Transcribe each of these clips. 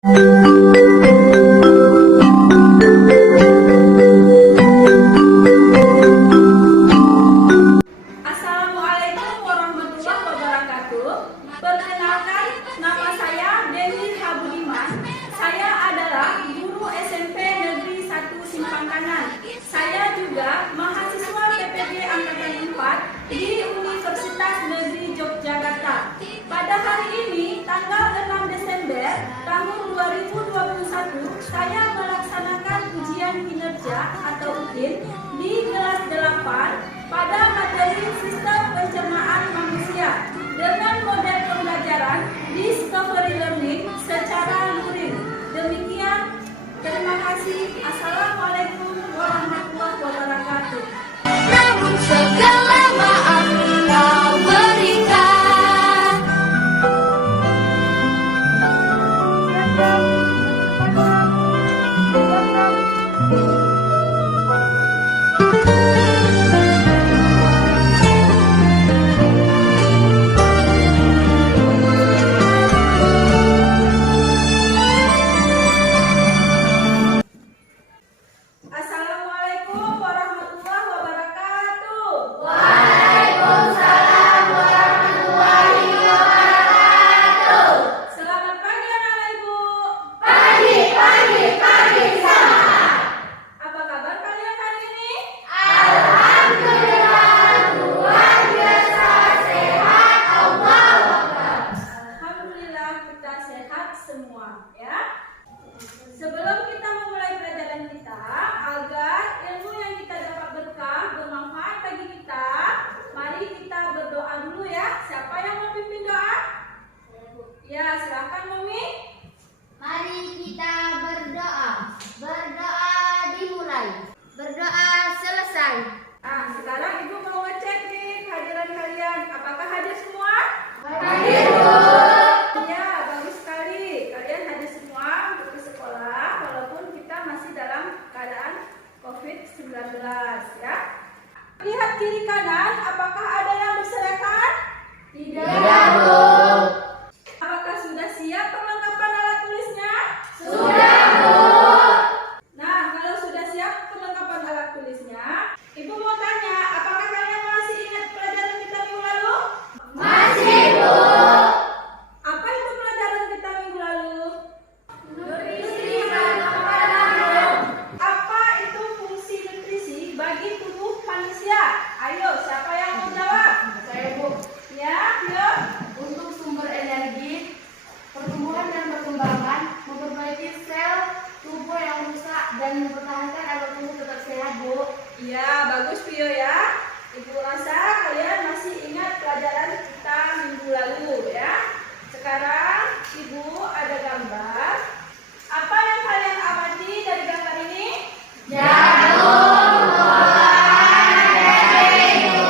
Assalamualaikum warahmatullahi wabarakatuh. Perkenalkan, nama saya Deni Habudiman. Saya adalah guru SMP Negeri 1 Simpang Kanan. Saya juga mahasiswa PPG Angkatan 4 di Universitas Negeri Yogyakarta. Pada hari ini, tanggal 6 Desember tahun 2021, saya melaksanakan ujian kinerja atau UKIN di kelas 8 pada materi Sistem Pencernaan Manusia dengan model pembelajaran Discovery Learning secara luring. Demikian, terima kasih. Assalamualaikum warahmatullahi wabarakatuh. Namun segala maaf kau berikan. Assalamualaikum warahmatullahi wabarakatuh. Waalaikumsalam warahmatullahi wabarakatuh. Selamat pagi anak-anak ibu. Pagi sama. Apa kabar kalian hari ini? Alhamdulillah luar biasa sehat. Allahu Akbar. Alhamdulillah kita sehat semua ya. Sebelum kita memulai pelajaran kita, agar ilmu yang kita dapat berkah bermanfaat bagi kita, mari kita berdoa dulu ya. Siapa yang mau pimpin doa? Ya, silakan Mami. Mari kita berdoa. Berdoa dimulai. Berdoa selesai. Sekarang Ibu mau ngecek nih kehadiran kalian. Apakah hadir semua? Hadir, Bu. Ya, bagus sekali. Kalian hadir semua untuk ke sekolah walaupun kita masih dalam keadaan COVID-19 ya. Lihat kiri kanan, apakah ada yang berserakan? Tidak, Bu. Apakah sudah siap perlengkapan alat tulisnya? Sudah, Bu. Nah, kalau sudah siap perlengkapan alat tulisnya, Ibu mau tanya, apakah kalian masih ingat pelajaran kita minggu lalu? Masih, Bu. Apa itu pelajaran kita minggu lalu? Nutrisi dan makanan. Apa itu fungsi nutrisi bagi tubuh manusia? Ayo, siapa yang mau jawab? Saya, Bu. Ya, yuk. Untuk sumber energi, pertumbuhan dan perkembangan, memperbaiki sel tubuh yang rusak dan mempertahankan agar tubuh tetap sehat, Bu. Iya, bagus Pio ya. Ibu rasa kalian masih ingat pelajaran kita minggu lalu ya. Sekarang Ibu ada gambar. Apa yang kalian amati dari gambar ini? Jagung, buah, tempe, Bu.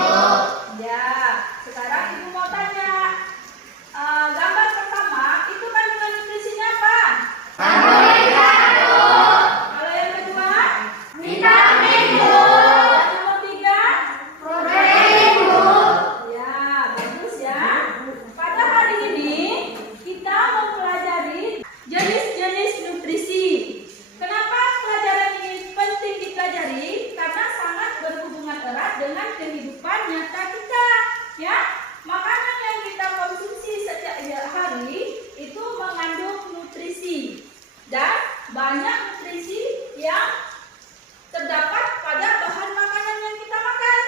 Ya, sekarang Ibu mau tanya. Gambar pertama itu kandungan nutrisinya apa? Karbohidrat, Bu. Kalau yang kedua? Vitamin, Bu. Dan nomor 3? Protein, Bu. Ya, bagus ya. Pada hari ini kita mempelajari jenis-jenis nutrisi. Kenapa pelajaran ini penting dipelajari? Karena sangat berhubungan erat dengan kehidupan nyata kita. Ya, makanan yang kita konsumsi setiap hari itu mengandung nutrisi dan banyak nutrisi yang terdapat pada bahan makanan yang kita makan.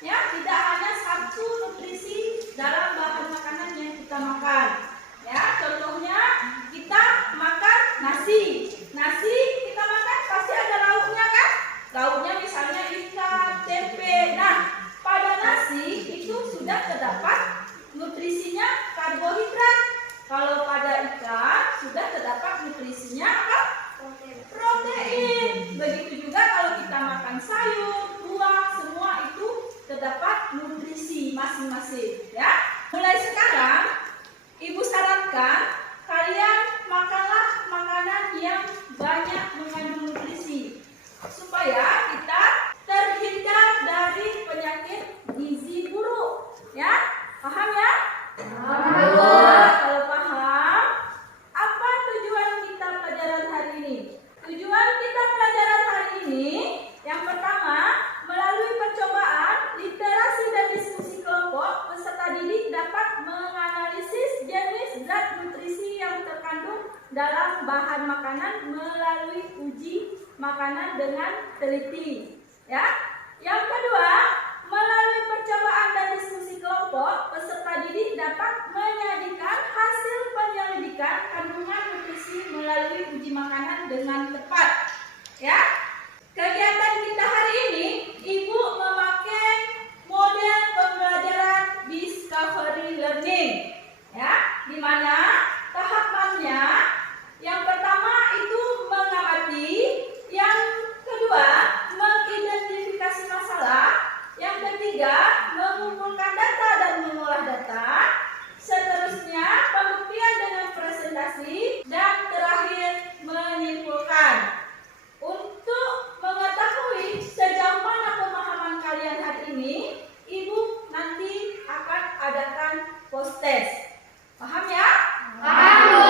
Ya, tidak hanya satu nutrisi dalam bahan makanan yang kita makan. Ya, contohnya kita makan nasi. Nasi kita makan pasti ada lauknya kan? Lauknya misalnya ikan, tempe. Nah, pada nasi itu sudah terdapat nutrisinya karbohidrat. Kalau pada ikan sudah terdapat nutrisinya apa? Protein. Begitu juga kalau kita makan sayur, buah, semua itu terdapat nutrisi masing-masing ya. Mulai sekarang Ibu sarankan kalian makanlah makanan yang banyak mengandung nutrisi supaya kita terhindar dari penyakit gizi buruk ya. Paham ya? Paham, Bu. Kalau paham, apa tujuan kita dalam bahan makanan melalui uji makanan dengan teliti. Ya. Yang kedua, melalui percobaan dan diskusi kelompok, peserta didik dapat menyajikan hasil penyelidikan kandungan nutrisi melalui uji makanan dengan tepat. Ya. Kegiatan kita hari ini, Ibu memakai model pembelajaran discovery learning. Ya, di mana tahapannya yang pertama itu mengamati, yang kedua mengidentifikasi masalah, yang ketiga mengumpulkan data dan mengolah data, seterusnya pembuktian dengan presentasi, dan terakhir menyimpulkan. Untuk mengetahui sejauh mana pemahaman kalian hari ini, Ibu nanti akan adakan post test. Paham ya? Paham, Bu.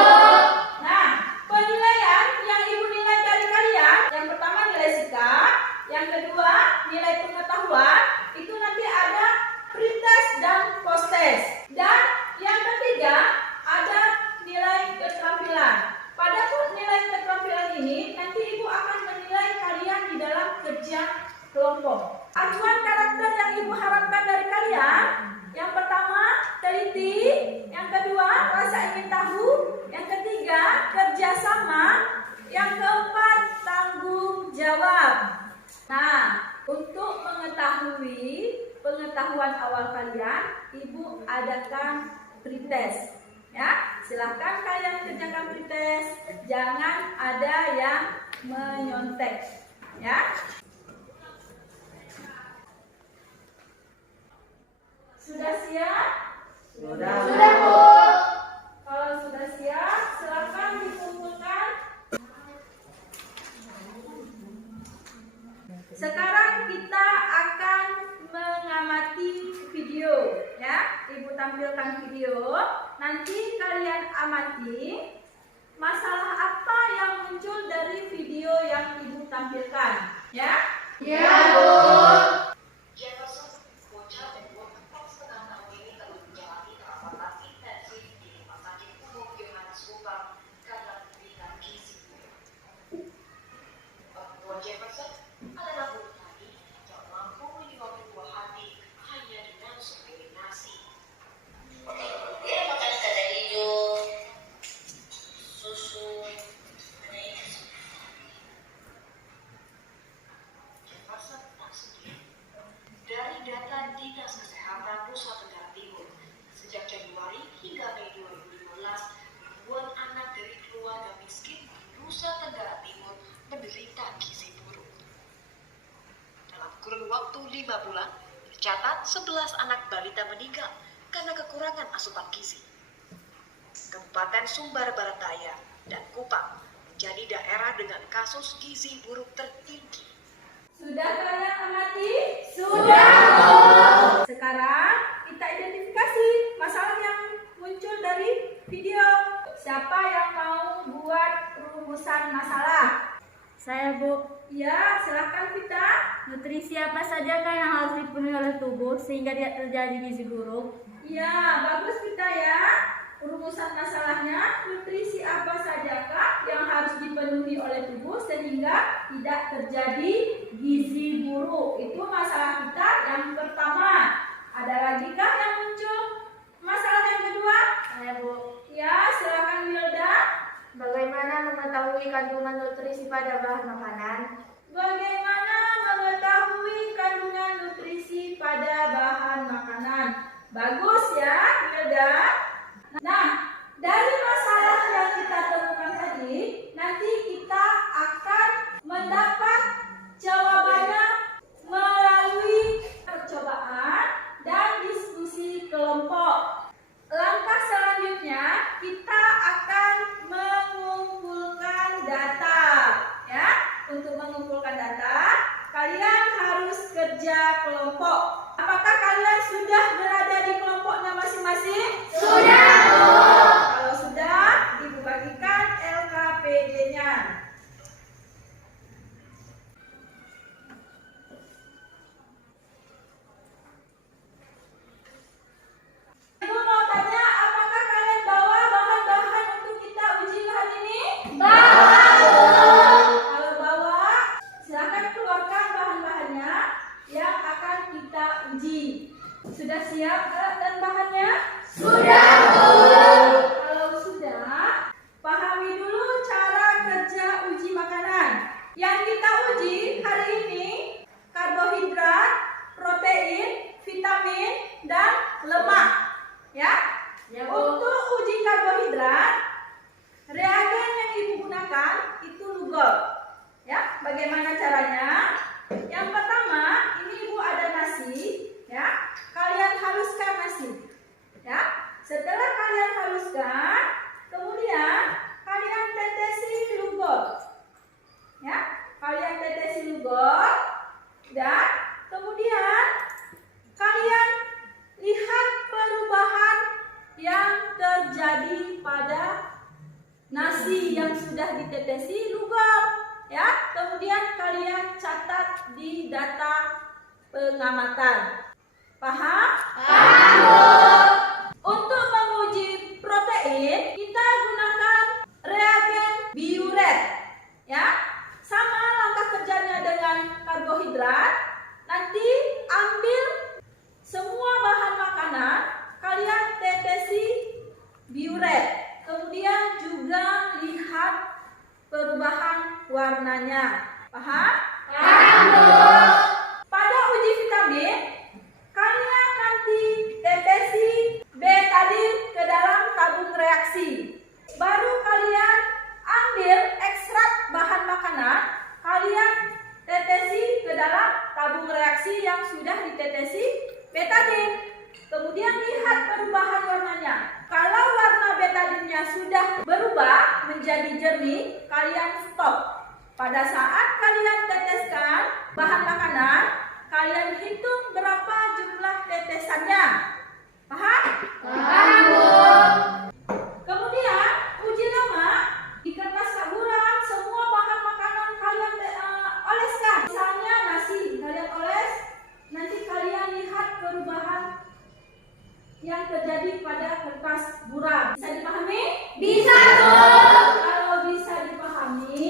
Nah, penilaian yang Ibu nilai dari kalian, yang pertama nilai sikap, yang kedua nilai pengetahuan, itu nanti ada pretest dan post test. Dan yang ketiga ada nilai keterampilan. Pada nilai keterampilan ini, nanti Ibu akan menilai kalian di dalam kerja kelompok. Acuan karakter yang Ibu harapkan dari kalian, yang pertama teliti, yang kedua rasa ingin tahu, yang ketiga kerjasama, yang keempat tanggung jawab. Nah, untuk mengetahui pengetahuan awal kalian, Ibu adakan pretest. Ya, silahkan kalian kerjakan pretest, jangan ada yang menyontek. Ya. Sudah siap? Sudah, Bu. Kalau sudah siap, silakan dikumpulkan. Sekarang kita akan mengamati video, ya. Ibu tampilkan video. Nanti kalian amati masalah apa yang muncul dari video yang Ibu tampilkan, ya. Ya, Bu. Jefferson, bocah berumur 4,5 tahun ini telah menjalani perawatan intensif di Rumah Sakit Umum Yohanes Kupang karena memberikan gizi buruk. Orang tua Jefferson adalah buruh tani yang mampu menyuapi buah hati hanya dengan sepiring nasi. Dia makan kacang hijau, susu, Jefferson tak sendiri. Dari data Dinas Kesehatan Nusa Tenggara Timur, sejak Januari hingga Mei 2015, ribuan anak dari keluarga miskin di Nusa Tenggara Timur menderita gizi buruk. Dalam kurun waktu 5 bulan, tercatat 11 anak balita meninggal karena kekurangan asupan gizi. Kabupaten Sumbar Barat Daya dan Kupang menjadi daerah dengan kasus gizi buruk tertinggi. Sudah kalian amati? Sudah, Bu. Sekarang kita identifikasi masalah yang muncul dari video. Siapa yang mau buat rumusan masalah? Saya, Bu. Ya, silahkan Vita. Nutrisi apa sajakah yang harus dipenuhi oleh tubuh sehingga tidak terjadi gizi buruk? Ya, bagus Vita ya. Rumusan masalahnya, nutrisi apa sajakah yang harus dipenuhi oleh tubuh sehingga tidak terjadi gizi buruk. Itu masalah kita yang pertama. Ada lagi kah yang muncul? Masalah yang kedua? Saya, Bu. Ya, silakan Wilda. Bagaimana mengetahui kandungan nutrisi pada bahan makanan? Bagaimana mengetahui kandungan nutrisi pada bahan makanan? Bagus ya, Wilda. Nah, dari masalah yang kita temukan tadi, nanti kita akan mendapat jawabannya melalui percobaan dan diskusi kelompok. Langkah selanjutnya, kita akan mengumpulkan data. Ya, untuk mengumpulkan data, kalian harus kerja kelompok. Apakah kalian sudah berada di kelompoknya masing-masing? Sudah, Bu. Kalau sudah, Ibu bagikan LKPD-nya. Ibu mau tanya, apakah kalian bawa bahan-bahan untuk kita uji hari ini? Google. Ya, bagaimana caranya? Yang pertama, ini Ibu ada nasi, ya. Kalian haluskan nasi. Ya. Setelah kalian haluskan, kemudian kalian tetesi lugol. Ya, kalian tetesi lugol dan kemudian kalian lihat perubahan yang terjadi pada nasi yang sudah ditetesi lugol, ya. Kemudian kalian catat di data pengamatan. Paham? Paham. Untuk menguji protein, kita gunakan reagen biuret, ya. Sama langkah kerjanya dengan karbohidrat. Nanti ambil semua bahan makanan, kalian tetesi biuret. Kemudian juga lihat perubahan warnanya. Paham? Paham. Pada uji vitamin, kalian nanti tetesi betadin ke dalam tabung reaksi. Baru kalian ambil ekstrak bahan makanan, kalian tetesi ke dalam tabung reaksi yang sudah ditetesi betadin. Kemudian lihat perubahan warnanya. Kalau warna betadinnya sudah berubah menjadi jernih, kalian stop. Pada saat kalian teteskan bahan makanan, kalian hitung berapa jumlah tetesannya. Paham? Paham. Kemudian uji lama di kertas taburan, semua bahan makanan kalian oleskan. Misalnya nasi, kalian oles. Nanti kalian lihat perubahan yang terjadi pada kertas buram. Bisa dipahami? Bisa, Bu. Kalau bisa dipahami,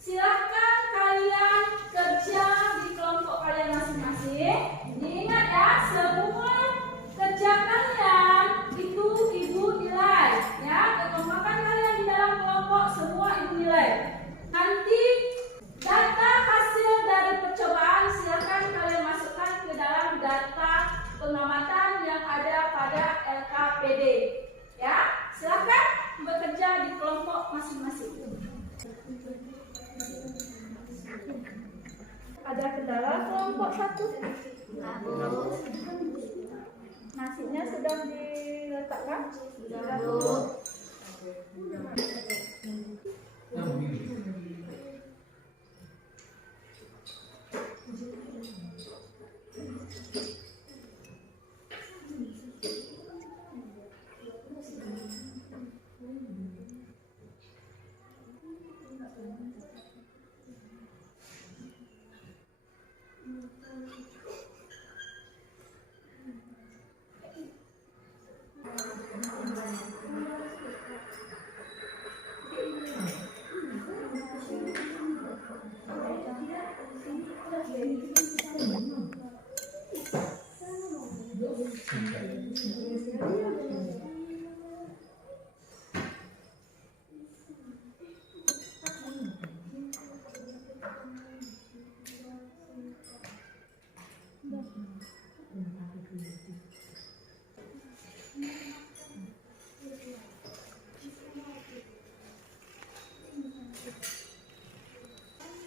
silahkan kalian kerja di kelompok kalian masing-masing. Diingat ya, semua kerja kalian itu Ibu nilai. Ya, kekompakan kalian di dalam kelompok semua Ibu nilai. Nanti data hasil dari percobaan silahkan kalian masukkan ke dalam data pengamatan yang ada pada LKPD. Ya, silahkan bekerja di kelompok masing-masing. Ada kendala kelompok 1? Nasinya sudah diletakkan? Sudah, Bu.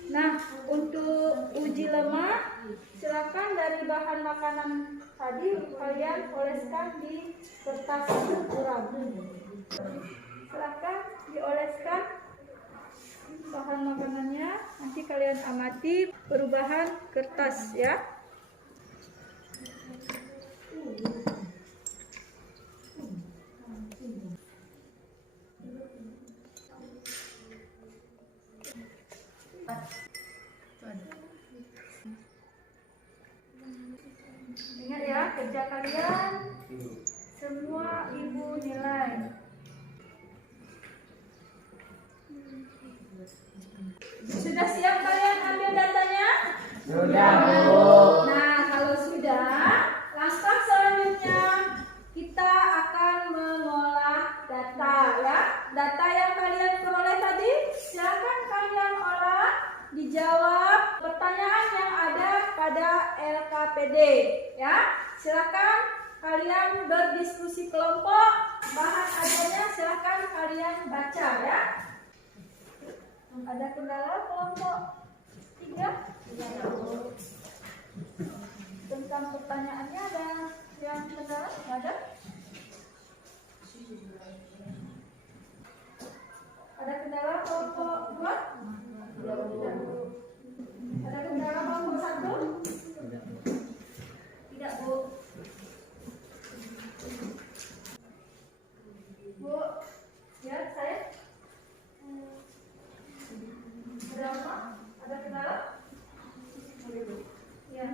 Nah, untuk uji lemak, silakan dari bahan makanan tadi kalian oleskan di kertas buram. Silakan dioleskan bahan makanannya. Nanti kalian amati perubahan kertas ya. Ingat ya, kerja kalian semua Ibu nilai. Sudah siap kalian ambil datanya? Sudah, Bu. Nah, kalau sudah, langkah selanjutnya kita akan mengolah data ya. Data yang kalian peroleh tadi, silakan kalian olah, dijawab pertanyaan yang ada pada LKPD ya. Silakan kalian berdiskusi kelompok, bahan adanya silakan kalian baca ya. Ada kendala kelompok 3? Tentang pertanyaannya ada yang kendala? Nggak ada? Ada kendala kelompok 2? Ada kendala kelompok 1? Tidak, Bu. Bu, ya saya. Ada apa? Ada kendala? Ya,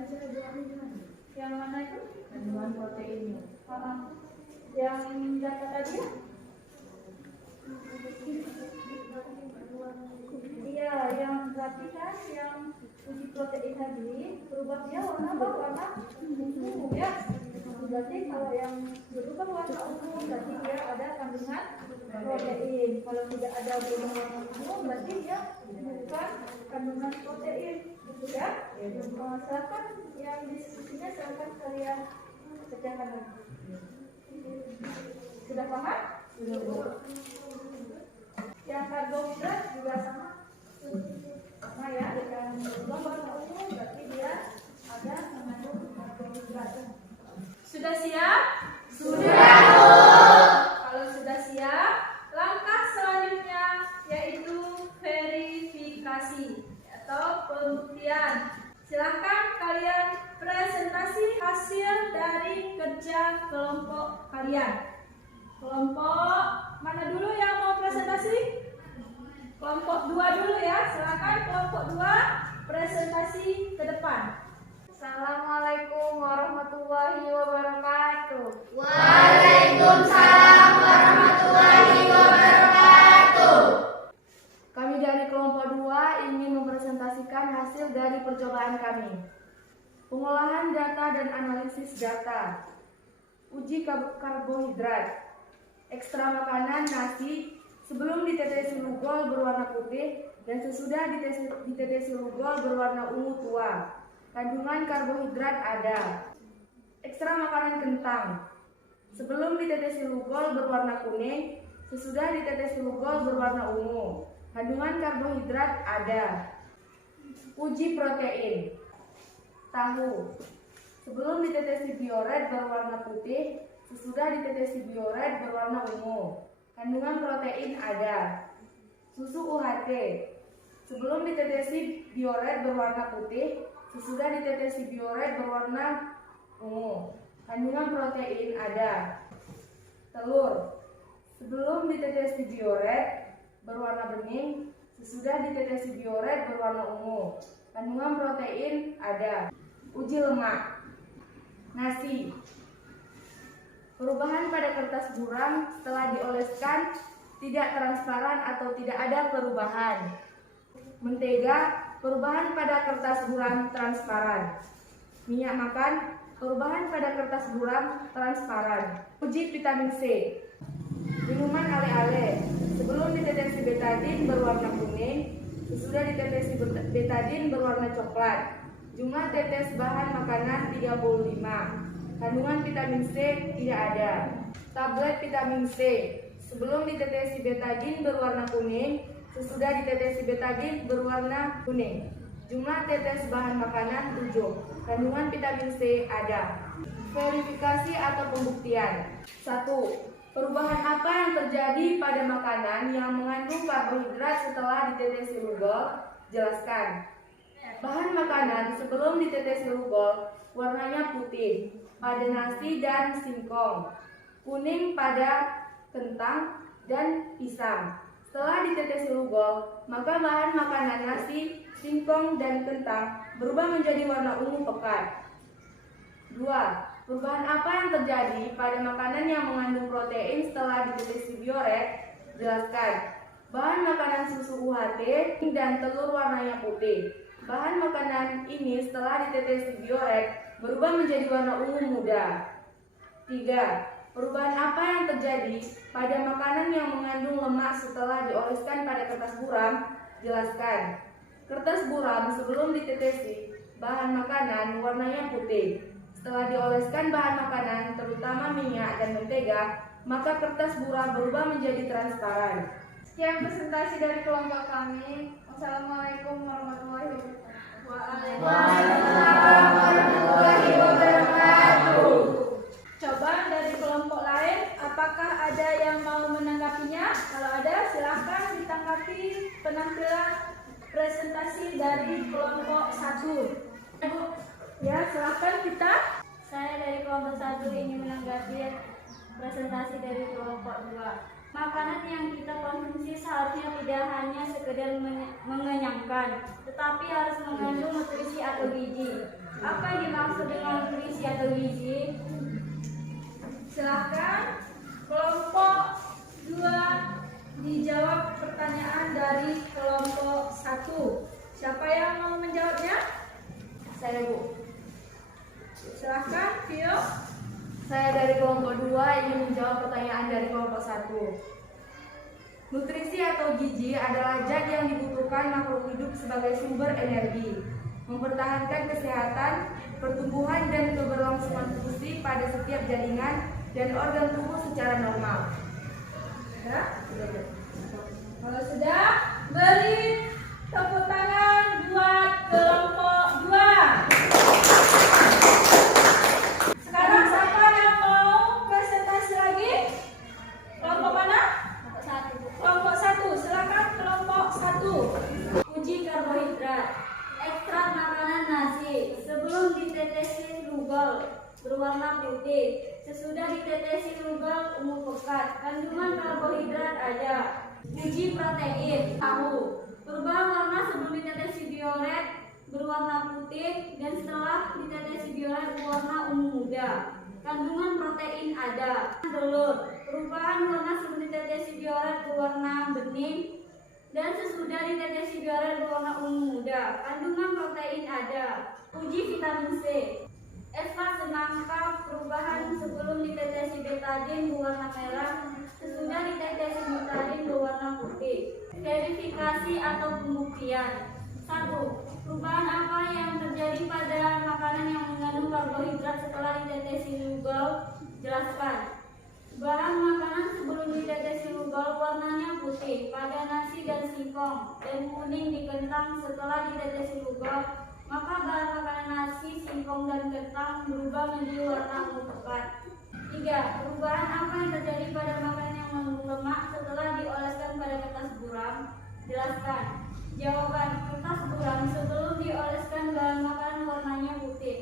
yang mana itu? Kandungan proteinnya. Yang data tadi? Iya, yang berarti kan yang uji protein tadi berubah dia warna apa? Warna ungu ya. Berarti kalau yang berubah warna ungu berarti dia ada kandungan protein. Kalau tidak ada berubah warna ungu berarti dia bukan kandungan protein, gitu ya. Silakan yang diskusinya silakan kalian kerjakan lagi. Sudah paham? Yang karbohidrat juga sama. Sama ya, yang berubah warna ungu berarti dia ada mengandung karbohidrat. Sudah siap? Sudah. Kalau sudah siap, langkah selanjutnya yaitu verifikasi atau pembuktian. Silakan kalian presentasi hasil dari kerja kelompok kalian. Kelompok mana dulu yang mau presentasi? Kelompok 2 dulu ya. Silakan kelompok 2 presentasi ke depan. Assalamualaikum warahmatullahi wabarakatuh. Waalaikumsalam warahmatullahi wabarakatuh. Kami dari kelompok 2 ingin mempresentasikan hasil dari percobaan kami. Pengolahan data dan analisis data. Uji karbohidrat. Ekstra makanan nasi sebelum ditetesi lugol berwarna putih dan sesudah ditetesi lugol berwarna ungu tua. Kandungan karbohidrat ada. Ekstra makanan kentang. Sebelum ditetesi lugol berwarna kuning, sesudah ditetesi lugol berwarna ungu. Kandungan karbohidrat ada. Uji protein. Tahu. Sebelum ditetesi bioret berwarna putih, sesudah ditetesi bioret berwarna ungu. Kandungan protein ada. Susu UHT. Sebelum ditetesi bioret berwarna putih, sesudah ditetesi bioret berwarna ungu. Kandungan protein ada. Telur. Sebelum ditetesi bioret berwarna bening, sesudah ditetesi bioret berwarna ungu. Kandungan protein ada. Uji lemak. Nasi. Perubahan pada kertas buram setelah dioleskan tidak transparan atau tidak ada perubahan. Mentega. Perubahan pada kertas buram transparan. Minyak makan. Perubahan pada kertas buram transparan. Uji vitamin C. Minuman ale-ale. Sebelum ditetesi betadin berwarna kuning, sesudah ditetesi betadin berwarna coklat. Jumlah tetes bahan makanan 35. Kandungan vitamin C tidak ada. Tablet vitamin C. Sebelum ditetesi betadin berwarna kuning, sesudah ditetesi betadin berwarna kuning. Jumlah tetes bahan makanan 7. Kandungan vitamin C ada. Verifikasi atau pembuktian. 1. Perubahan apa yang terjadi pada makanan yang mengandung karbohidrat setelah ditetesi lugol? Jelaskan. Bahan makanan sebelum ditetesi lugol warnanya putih pada nasi dan singkong, kuning pada kentang dan pisang. Setelah ditetesi lugol, maka bahan makanan nasi, singkong, dan kentang berubah menjadi warna ungu pekat. 2. Perubahan apa yang terjadi pada makanan yang mengandung protein setelah ditetesi bioret? Jelaskan. Bahan makanan susu UHT dan telur warnanya putih. Bahan makanan ini setelah ditetesi bioret berubah menjadi warna ungu muda. 3. Perubahan apa yang terjadi pada makanan yang mengandung lemak setelah dioleskan pada kertas buram? Jelaskan. Kertas buram sebelum ditetesi bahan makanan warnanya putih. Setelah dioleskan bahan makanan, terutama minyak dan mentega, maka kertas buram berubah menjadi transparan. Sekian presentasi dari kelompok kami. Wassalamualaikum warahmatullahi wabarakatuh. Waalaikumsalam warahmatullahi wabarakatuh. Coba dari kelompok lain, apakah ada yang mau menanggapinya? Kalau ada, silahkan ditanggapi penampilan presentasi dari kelompok 1. Ya, silahkan kita. Saya dari kelompok 1 ingin menanggapi presentasi dari kelompok 2. Makanan yang kita konsumsi seharusnya tidak hanya sekedar mengenyangkan, tetapi harus mengandung nutrisi atau gizi. Apa yang dimaksud dengan nutrisi atau gizi? Silahkan kelompok 2 dijawab pertanyaan dari kelompok 1. Siapa yang mau menjawabnya? Saya, Bu. Silahkan, Vio. Saya dari kelompok 2 ingin menjawab pertanyaan dari kelompok 1. Nutrisi atau gizi adalah zat yang dibutuhkan makhluk hidup sebagai sumber energi, mempertahankan kesehatan, pertumbuhan dan keberlangsungan fungsi pada setiap jaringan dan organ tubuh secara normal. Ya? Kalau sudah, beri tepuk tangan buat kelompok 2. Sekarang siapa yang mau presentasi lagi? Kelompok mana? Kelompok 1. Silakan kelompok 1. Uji karbohidrat. Ekstrak makanan nasi sebelum ditetesi rugol berwarna putih. Sesudah ditetesi rugol ungu pekat. Kandungan karbohidrat ada. Uji protein. Tahu. Perubahan warna sebelum ditetesi violet berwarna putih dan setelah ditetesi violet berwarna ungu muda. Kandungan protein ada. Telur. Perubahan warna sebelum ditetesi violet berwarna bening dan sesudah ditetesi violet berwarna ungu muda. Kandungan protein ada. Uji vitamin C. Ekstrak semangka. Perubahan sebelum ditetesi betadine berwarna merah, sesudah ditetesi betadine berwarna putih. Verifikasi atau pembuktian. 1. Perubahan apa yang terjadi pada makanan yang mengandung karbohidrat setelah ditetesi rugol? Jelaskan. Bahan makanan sebelum ditetesi rugol warnanya putih pada nasi dan singkong dan kuning di kentang setelah ditetesi rugol, maka bahan makanan nasi, singkong dan kentang berubah menjadi warna ungu pekat. 3. Perubahan apa yang terjadi pada makanan yang mengandung lemak setelah dioleskan pada kertas buram? Jelaskan. Jawaban. Kertas buram sebelum dioleskan bahan makanan warnanya putih.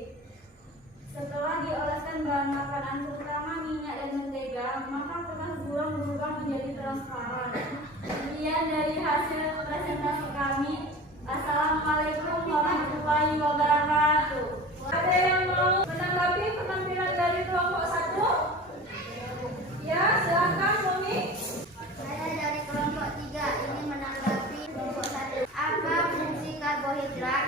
Setelah dioleskan bahan makanan terutama minyak dan mentega, maka kertas buram berubah menjadi transparan. Sekian dari hasil presentasi kami. Assalamualaikum warahmatullahi wabarakatuh. Ada yang mau menanggapi penampilan dari kelompok 1? Ya, silakan, Mumi. Saya dari kelompok 3 ingin menanggapi kelompok 1. Apa fungsi karbohidrat?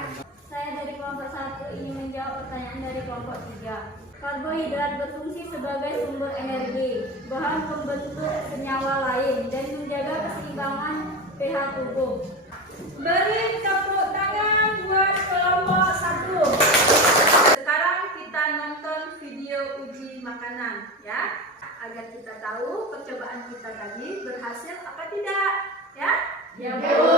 Saya dari kelompok 1 ingin menjawab pertanyaan dari kelompok 3. Karbohidrat berfungsi sebagai sumber energi, bahan pembentuk senyawa lain, dan menjaga keseimbangan pH tubuh. Beri tepuk tangan buat kelompok 1. Sekarang kita nonton video uji makanan ya, agar kita tahu percobaan kita tadi berhasil apa tidak, ya? Ya, Bu.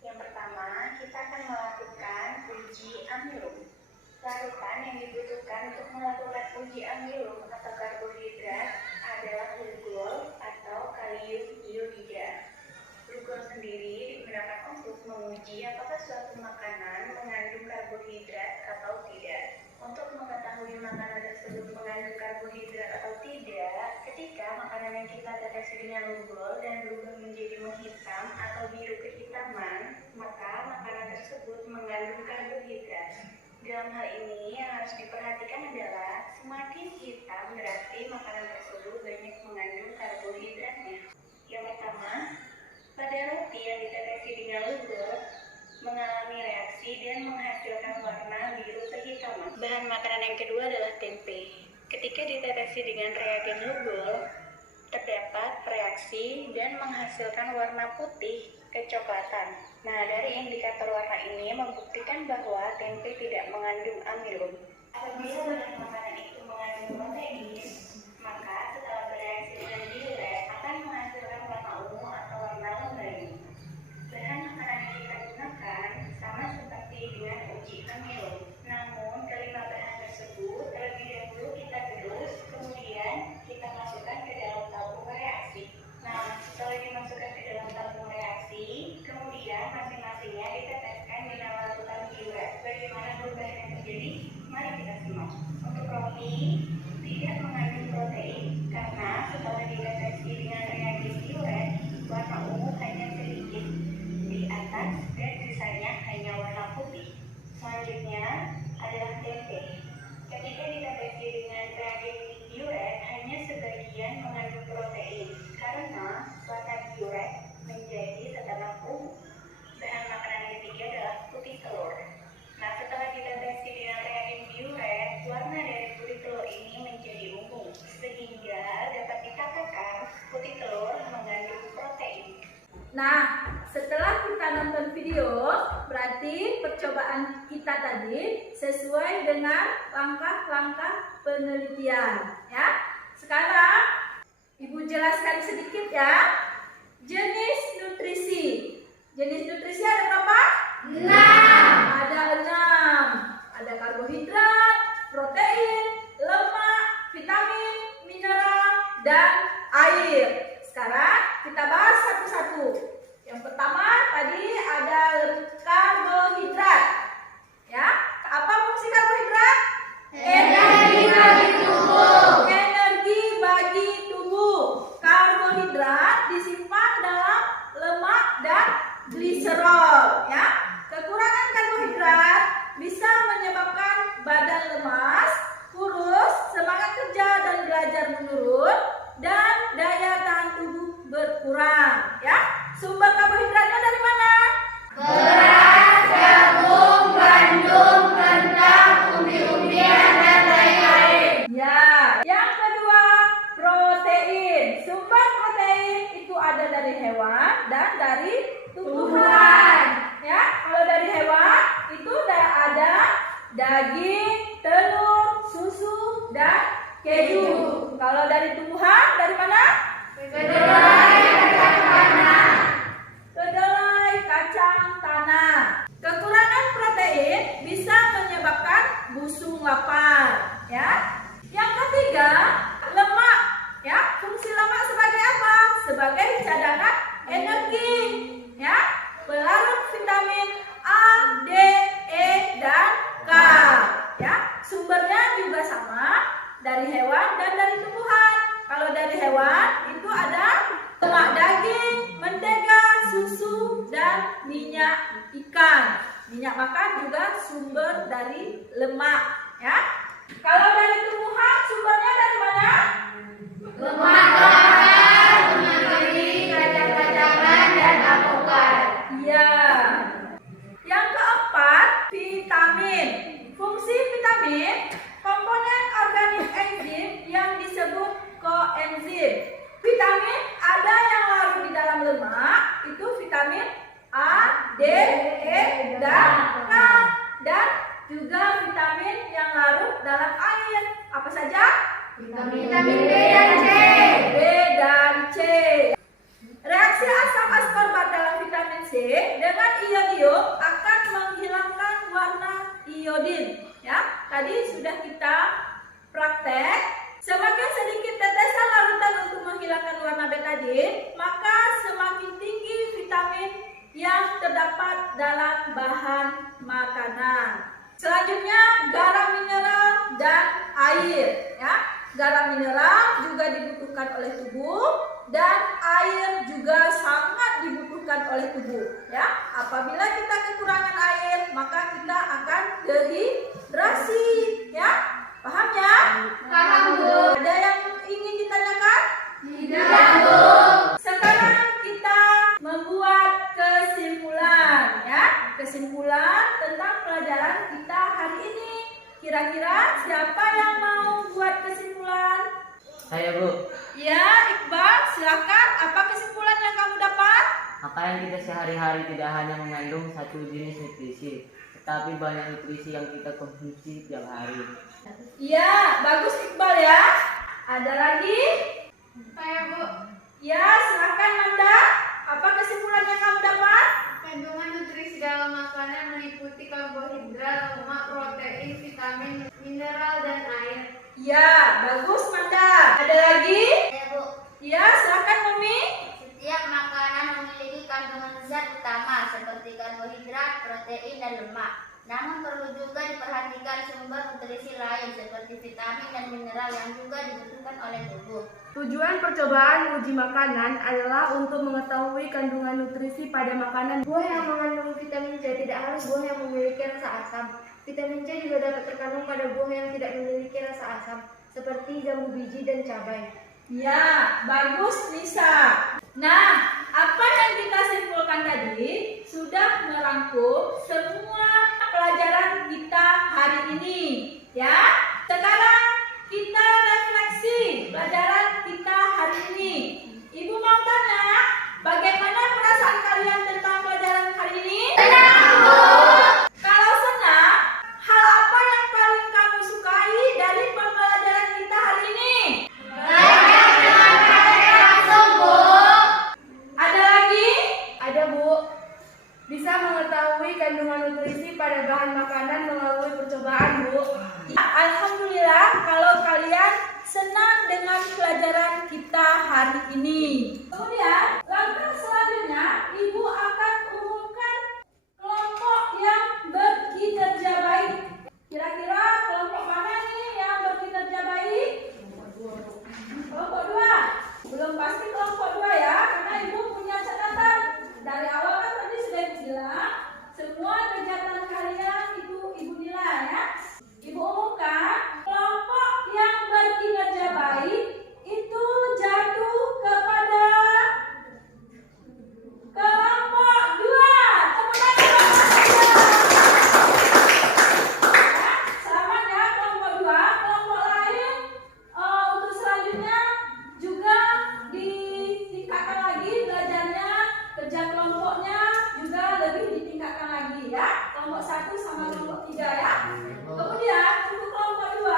Yang pertama, kita akan melakukan uji amilum. Larutan yang dibutuhkan untuk melakukan uji amilum atau karbohidrat adalah glukol atau kalium iodida. Glukol sendiri digunakan untuk menguji apakah suatu makanan mengandung karbohidrat atau tidak. Untuk mengetahui makanan tersebut mengandung karbohidrat atau tidak, ketika makanan yang kita tetesi dengan glukol dan berubah menjadi menghitam atau biru kehitaman, maka makanan tersebut mengandung karbohidrat. Dalam hal ini yang harus diperhatikan adalah semakin hitam berarti makanan tersebut banyak mengandung karbohidratnya. Yang pertama, pada roti yang ditetesi dengan glukol mengalami reaksi dan menghasilkan warna biru kehitaman. Bahan makanan yang kedua adalah tempe. Ketika ditetesi dengan reagen glukol, terdapat reaksi dan menghasilkan warna putih kecoklatan. Nah, dari indikator warna ini membuktikan bahwa tempe tidak mengandung amilum. Apabila bahan makanan itu mengandung protein, maka setelah bereaksi dengan diuret akan menghasilkan warna ungu kita tadi sesuai dengan langkah-langkah penelitian ya. Sekarang Ibu jelaskan sedikit ya. Jenis nutrisi. Jenis nutrisi ada berapa? 6. Ada 6. Ada karbohidrat, protein, lemak, vitamin, mineral, dan air. Sekarang kita bahas satu-satu. Yang pertama tadi ada karbohidrat. Ya, apa fungsi karbohidrat? Energi bagi tubuh. Energi bagi tubuh. Karbohidrat disimpan dalam lemak dan gliserol. Ya, kekurangan karbohidrat bisa menyebabkan badan lemas, kurus, semangat kerja dan belajar menurun, dan daya tahan tubuh berkurang. Ya, sumber karbohidratnya dari mana? Beras, jagung, gandum, kentang, umbi-umbian, dan lain-lain. Ya, yang kedua protein. Sumber protein itu ada dari hewan dan dari tumbuhan. Ya, kalau dari hewan itu ada daging, telur, susu, dan keju. Kalau dari tumbuhan dari mana? Kedelai, kacang tanah. Kedelai, kacang tanah. Kekurangan protein bisa menyebabkan busung lapar, ya. Yang ketiga, lemak, ya. Fungsi lemak sebagai apa? Sebagai cadangan energi, ya. Pelarut vitamin A, D, E, dan K, ya. Sumbernya juga sama dari hewan dan dari tumbuhan. Kalau dari hewan itu ada lemak daging, mentega, susu, dan minyak ikan. Minyak makan juga sumber dari lemak, ya. Kalau dari tumbuhan sumbernya dari mana? Lemak kelapa, minyak kering, kacang-kacangan, dan avokat. Iya. Yang keempat, vitamin. Fungsi vitamin, komponen organik enzim yang disebut koenzim. Vitamin ada yang larut di dalam lemak, itu vitamin A, D, E, dan K. Dan juga vitamin yang larut dalam air. Apa saja? Vitamin B dan C. B dan C. Reaksi asam askorbat dalam vitamin C dengan iodium akan menghilangkan warna iodin. Ya, tadi sudah kita praktek. Semakin sedikit tetesan larutan untuk menghilangkan warna betadin, maka semakin tinggi vitamin yang terdapat dalam bahan makanan. Selanjutnya garam mineral dan air. Ya, garam mineral juga dibutuhkan oleh tubuh dan air juga sangat dibutuhkan oleh tubuh. Ya, apabila kita kekurangan air, maka kita akan dehidrasi. Ya, paham ya? Paham, Bu. Ada yang ingin ditanyakan? Tidak, Bu. Sekarang kita membuat kesimpulan, ya. Kesimpulan tentang pelajaran kita hari ini. Kira-kira siapa yang mau buat kesimpulan? Saya, Bu. Ya, Iqbal, silakan. Apa kesimpulan yang kamu dapat? Makanan kita sehari-hari tidak hanya mengandung satu jenis nutrisi, tetapi banyak nutrisi yang kita konsumsi tiap hari. Iya, bagus Iqbal ya. Ada lagi? Saya, Bu. Ya, silakan Manda. Apa kesimpulan yang kamu dapat? Kandungan nutrisi dalam makanan meliputi karbohidrat, lemak, protein, vitamin, mineral, dan air. Ya, bagus Manda. Ada lagi? Ya, Bu. Ya, silakan Mami. Setiap makanan memiliki kandungan zat utama seperti karbohidrat, protein, dan lemak. Namun perlu juga diperhatikan sumber nutrisi lain seperti vitamin dan mineral yang juga dibutuhkan oleh tubuh. Tujuan percobaan uji makanan adalah untuk mengetahui kandungan nutrisi pada makanan. Buah yang mengandung vitamin C tidak harus buah yang memiliki rasa asam. Vitamin C juga dapat terkandung pada buah yang tidak memiliki rasa asam, seperti jambu biji dan cabai. Ya, bagus Nisa. Nah, apa yang kita simpulkan tadi sudah merangkum semua pelajaran kita hari ini. Ya, sekarang kita refleksi pelajaran kita hari ini. Ibu mau tanya, bagaimana perasaan kalian tentang pelajaran hari ini? Senang, Bu. Kalau senang, Bisa mengetahui kandungan nutrisi pada bahan makanan melalui percobaan, Bu. Ya, alhamdulillah kalau kalian senang dengan pelajaran kita hari ini. Kemudian langkah selanjutnya Ibu akan umumkan kelompok yang berkinerja baik. Kira-kira kelompok mana nih yang berkinerja baik? Kelompok 2. Belum pasti kelompok 2 ya, karena Ibu punya catatan. Dari awal kan tadi sudah bilang semua kegiatan kalian itu Ibu nilai ya. Ibu umumkan kelompok yang berkinerja baik itu jatuh kepada kelompok 2. Tepuk tangan. Ya, selamat ya kelompok 2. Kelompok lain untuk selanjutnya juga ditingkatkan lagi belajarnya, kerja kelompoknya juga lebih ditingkatkan lagi ya. Kelompok 1 sama kelompok 3 ya. Kemudian untuk kelompok 2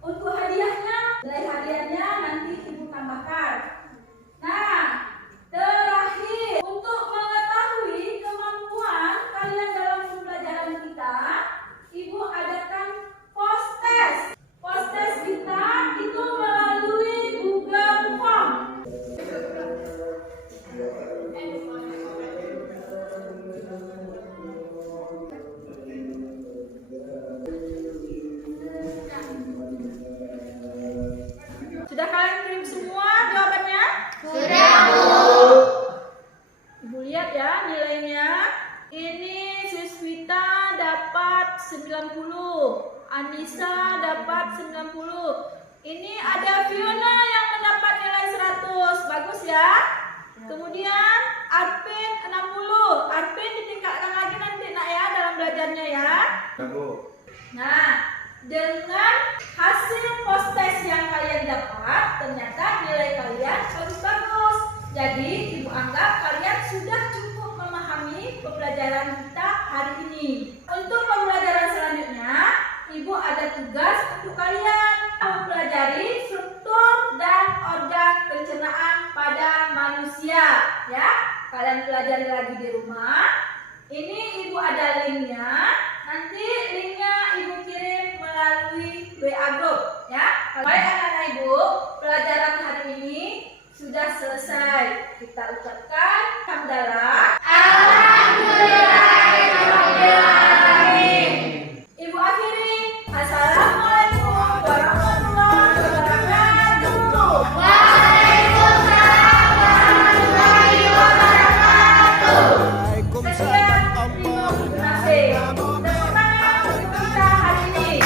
untuk hadiahnya, nilai hadiahnya nanti Ibu tambahkan. Nah, terakhir untuk mengetahui kemampuan kalian dalam pembelajaran kita, Ibu adakan post test. Post test kita itu melalui Google Form. Sudah kalian kirim semua jawabannya? Sudah, Bu. Ibu lihat ya nilainya. Ini Suswita dapat 90, Anissa dapat 90. Ini ada Fiona yang mendapat nilai 100. Bagus ya. Kemudian Arvin 60. Arvin ditingkatkan lagi nanti nak ya dalam belajarnya ya. Nah, dengan hasil post test yang kalian dapat, ternyata nilai kalian bagus-bagus. Jadi, Ibu anggap kalian sudah cukup memahami pembelajaran kita hari ini. Untuk pembelajaran selanjutnya, Ibu ada tugas untuk kalian mempelajari struktur dan organ pencernaan pada manusia. Ya, kalian pelajari lagi di rumah. Ini Ibu ada linknya. Nanti linknya Ibu kirim melalui WA group ya. Baik anak-anak Ibu, pelajaran hari ini sudah selesai. Kita ucapkan hamdalah. Ibu akhiri. Assalamualaikum warahmatullahi wabarakatuh. Sekian, terima kasih. Tepuk tangan untuk kita hari ini.